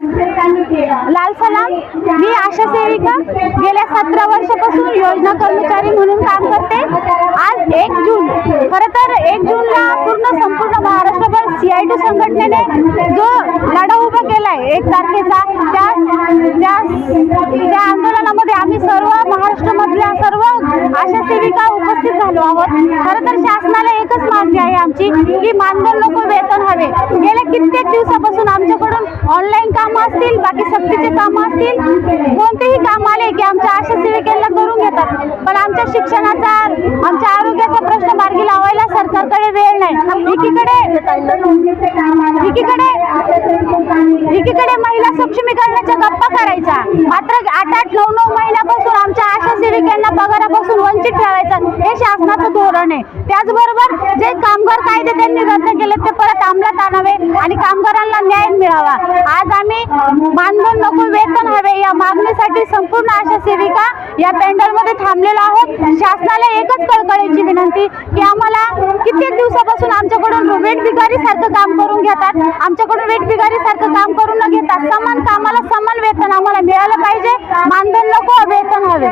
लाल सलाम। मी आशा सेविका गेल्या 17 वर्षापासून योजना कर्मचारी म्हणून काम करते। आज 1 जून, खरं तर 1 जूनला संपूर्ण महाराष्ट्रभर CIT संघटनेने जो लढा उभा केलाय 1 तारखेचा, त्या आंदोलनामध्ये आम्ही सर्व महाराष्ट्रामधल्या सर्व आशा सेविका उपस्थित झालो आहोत। खरं तर शासनाला एकच मागणी आहे आमची की मानधन नको, वेतन हवे। गेल्या कित्येक दिवसापासून आमच्याकडून ऑनलाईन कामं असतील, बाकी सक्तीचे कामं असतील, कोणतेही काम आले की आमच्या आशा सेविकांना करून घेतात, पण आमच्या शिक्षणाचा, आमच्या आरोग्याचा प्रश्न मार्गी लावायला सरकारकडे वेळ नाही। एकीकडे महिला सक्षमीकरणाच्या गप्पा करायचा, मात्र 8-8, 9-9 महिन्यापासून आमच्या आशा सेविकांना पगारापासून वंचित ठेवायचं हे शासनाचं धोरण आहे। त्याचबरोबर जे कामगार कायदे त्यांनी रद्द केले ते परत अंमलात आणावे आणि कामगारांना न्याय मिळावा। आज आम्ही मानधन नको, वेतन हवे या मागणीसाठी संपूर्ण आशा सेविका या पॅन्डलमध्ये थांबलेलो आहोत। शासनाला एकच कळकळीची विनंती की आम्हाला कित्येक दिवसापासून आमच्याकडून वेठबिगारी सारखं काम करून घेतात, आमच्याकडून वेठबिगारी सारखं काम करून न घेता समान कामाला समान वेतन आम्हाला मिळालं पाहिजे। मानधन नको, वेतन हवे।